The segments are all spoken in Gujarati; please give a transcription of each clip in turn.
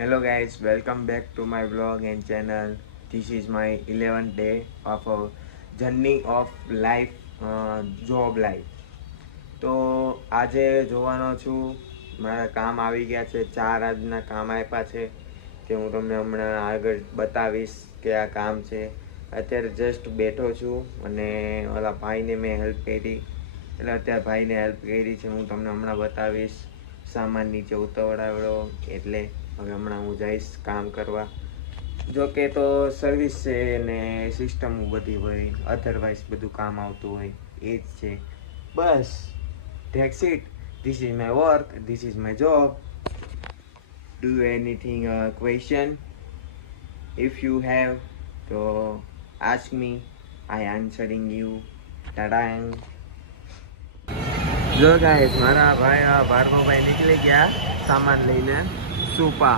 Hello guys, welcome back to my vlog and channel. This is my 11th day of a journey of life, job life. તો આજે જોવાનો છું, મારા કામ આવી ગયા છે. 4 આજના કામ આપ્યા છે કે હું તમને હમણાં આગળ બતાવીશ કે આ કામ છે. અત્યારે જસ્ટ બેઠો છું અને ઓલા ભાઈને મેં હેલ્પ કરી, એટલે અત્યારે ભાઈને હેલ્પ કરી છે. હું તમને હમણાં બતાવીશ. સામાન નીચે ઉતાવળાવ્યો એટલે હવે હમણાં હું જઈશ કામ કરવા. જોકે તો સર્વિસ છે ને સિસ્ટમ બધી હોય, અધરવાઇઝ બધું કામ આવતું હોય એ જ છે. બસ that's it. This is my work, this is my job. Do anything question? If you have, so ask me. I answering you. Ta-dang. જો ગાઈસ, મારા ભાઈ ભાર્ગવભાઈ નીકળી ગયા સામાન લઈને સુપા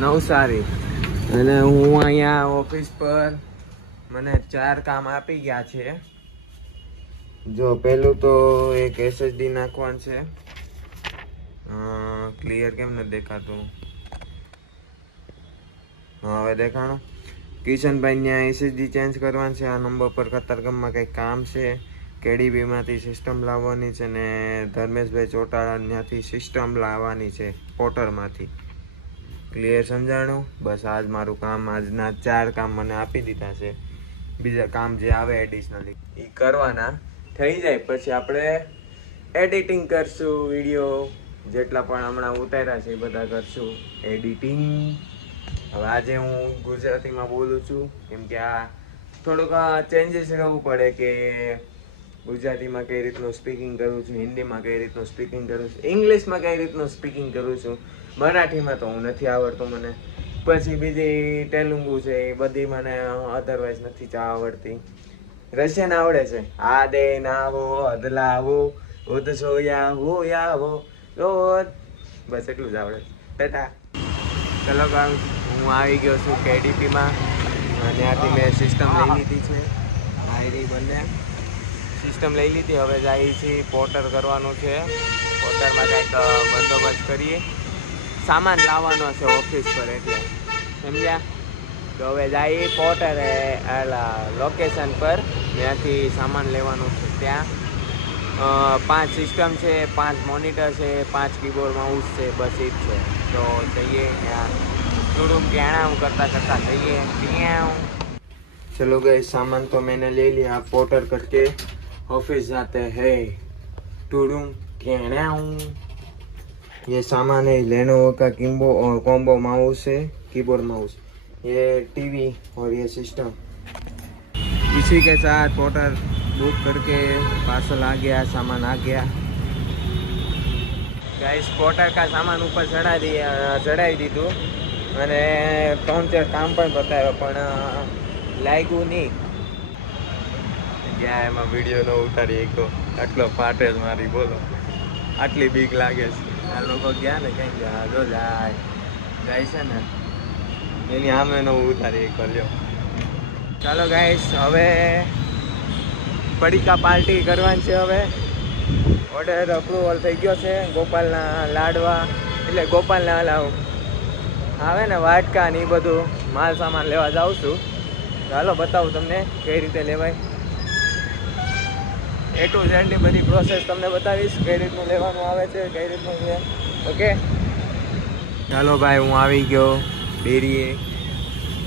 નવસારી, અને હું અહીંયા ઓફિસ પર મને 4 કામ આપી ગયા છે. જો પહેલું તો એક SSD નાખવાનું છે. ક્લિયર કેમ નથી દેખાતું? હવે દેખાણું. કિશનભાઈ ત્યાં SSD ચેન્જ કરવાનું છે. આ નંબર પર કતારગામમાં કંઈક કામ છે. KDBમાંથી સિસ્ટમ લાવવાની છે ને ધર્મેશભાઈ ચોટાળા ત્યાંથી સિસ્ટમ લાવવાની છે પોર્ટરમાંથી. ક્લિયર સમજાણું? બસ આજ મારું કામ, આજના 4 કામ મને આપી દીધા છે. બીજા કામ જે આવે એડિશનલી એ કરવાના થઈ જાય પછી આપણે એડિટિંગ કરશું. વિડીયો જેટલા પણ હમણાં ઉતાર્યા છે એ બધા કરશું એડિટિંગ. હવે આજે હું ગુજરાતીમાં બોલું છું કેમ કે આ થોડુંક ચેન્જીસ રહેવું પડે કે ગુજરાતીમાં કઈ રીતનું સ્પીકિંગ કરું છું, હિન્દીમાં કઈ રીતનું સ્પીકિંગ કરું છું, ઇંગ્લિશમાં કઈ રીતનું સ્પીકિંગ કરું છું. મરાઠીમાં તો હું નથી આવડતું મને. પછી બીજી તેલુગુ છે એ બધી મને અધરવાઇઝ નથી આવડતી. રશિયન આવડે છે. આ દે નાવો અદલાવો ઉદ સોયા હો યાવો રોજ, બસ એટલું જ આવડે છે. ટાટા. ચલો કામ, હું આવી ગયો છું KDPમાં અને ત્યાંથી મેં સિસ્ટમ લઈ લીધી છે. આઈડી બંને સિસ્ટમ લઈ લીધી. હવે જાય છે પોર્ટર કરવાનું છે. પોર્ટરમાં કંઈક બંદોબસ્ત કરીએ. સામાન લાવવાનો છે ઓફિસ પર એટલે સમજ્યા. તો હવે જાય પોર્ટરે લોકેશન પર, ત્યાંથી સામાન લેવાનું છે. ત્યાં 5 સિસ્ટમ છે, 5 મોનિટર છે, 5 કીબોર્ડ માઉસ છે, બસ એ જ છે. તો જઈએ ત્યાં થોડુંક જ્ઞાણામ કરતા જઈએ ત્યાં. चलो गए, सामान तो मैंने ले लिया. पोर्टर करके ऑफिस जाते हैं. टूडूम कहना हूँ ये सामान है लेनोवो का कॉम्बो माउस है, कीबोर्ड माउस, ये टीवी और ये सिस्टम. इसी के साथ पोर्टर बुक करके पार्सल आ गया, सामान आ गया. गाइस पोर्टर का सामान ऊपर चढ़ाई દીધું અને 3-4 કામ પણ બતાવ્યો પણ લાગ્યું નહીં. ત્યાં એમાં વિડીયો ન ઉતારી એક આટલો ફાટે જ મારી, બોલો આટલી બીક લાગે છે. આ લોકો ગયા ને ક્યાંક જો જાય છે ને એની સામે ન ઉતારી એક લ્યો. ચાલો ગાઈસ, હવે પડીકા પાર્ટી કરવાની છે. હવે ઓર્ડર અપ્રુવલ થઈ ગયો છે. ગોપાલના લાડવા એટલે ગોપાલના આવે ને વાટકા ને એ બધું માલ સામાન લેવા જાઉં છું. ચાલો બતાવું તમને કઈ રીતે લેવાય. A to Z ની બધી પ્રોસેસ તમને બતાવીશ, કઈ રીતનું લેવાનું આવે છે, કઈ રીતનું છે. ઓકે ચાલો ભાઈ, હું આવી ગયો ડેરીએ.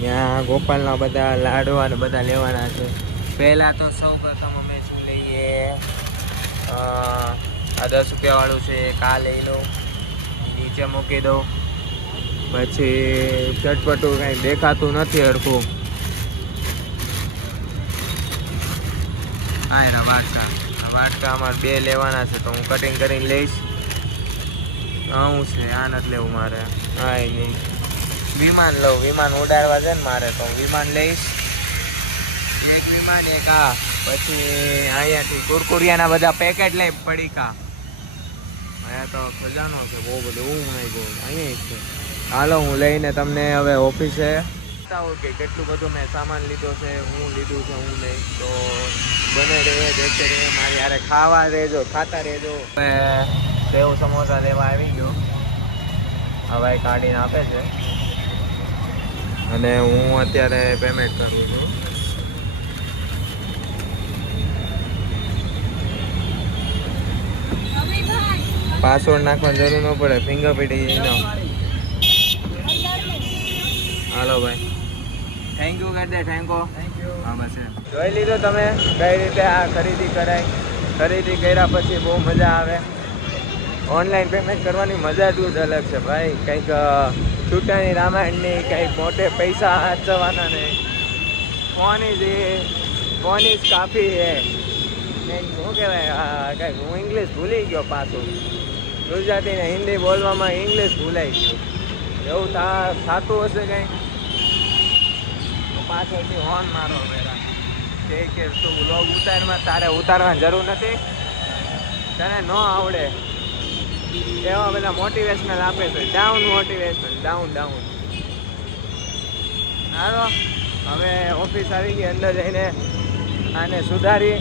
ત્યાં ગોપાલના બધા લાડવા ને બધા લેવાના છે. પહેલાં તો સૌ પ્રથમ અમે શું લઈએ, આ 10 રૂપિયાવાળું છે, કા લઈ લો, નીચે મૂકી દો. પછી ચટપટું કંઈ દેખાતું નથી હરખું. હા એના વાટકા અમારે 2 લેવાના છે તો હું કટિંગ કરીને લઈશ. હું છે આ નથી લેવું મારે. હા એ નહીં, વિમાન લઉં, વિમાન ઉડાડવા છે ને મારે તો હું વિમાન લઈશ. એક વિમાન એક આ. પછી અહીંયાથી કુરકુરિયાના બધા પેકેટ લઈ પડીકા. અહીંયા તો ખજાનો છે બહુ બધું. હું નહીં બહુ અહીંયા જ છે. હાલો હું લઈને તમને હવે ઓફિસે બતાવું કે કેટલું બધું મેં સામાન લીધો છે, હું લીધું છે હું નહીં. તો બને રહે દેખતે રહે, મારી યારે ખાવા રહેજો, ખાતા રહેજો. સેવ સમોસા લેવા આવી ગયો, હવાઈ કાઢીને આપે છે. અને હું અત્યારે પેમેન્ટ કરું છું. પાસવર્ડ નાખવાની જરૂર ન પડે, ફિંગરપ્રિન્ટ એનો. હાલો ભાઈ, થેન્ક યુ કરી દે. Thank you. હા બસ જોઈ લીધું તમે કઈ રીતે આ ખરીદી કરાય. ખરીદી કર્યા પછી બહુ મજા આવે. ઓનલાઈન પેમેન્ટ કરવાની મજા જ અલગ છે ભાઈ. કંઈક છૂટાની રામાયણની, કંઈક મોટે પૈસા સાચવવાના નહીં. ફોન ઇઝ કાફી હે. કંઈક શું કહેવાય, કંઈક હું ઇંગ્લિશ ભૂલી ગયો પાછું. ગુજરાતી ને હિન્દી બોલવામાં ઇંગ્લિશ ભૂલાઈ ગયું. એવું થતું હશે કંઈક. પાછળથી હોર્ન મારો પેલા કે તું વ્લોગ ઉતારમાં, તારે ઉતારવાની જરૂર નથી, તને ન આવડે. એવા બધા મોટિવેશનલ આપે છે. Down motivational, down. હાલો હવે ઓફિસ આવી ગઈ, અંદર જઈને આને સુધારી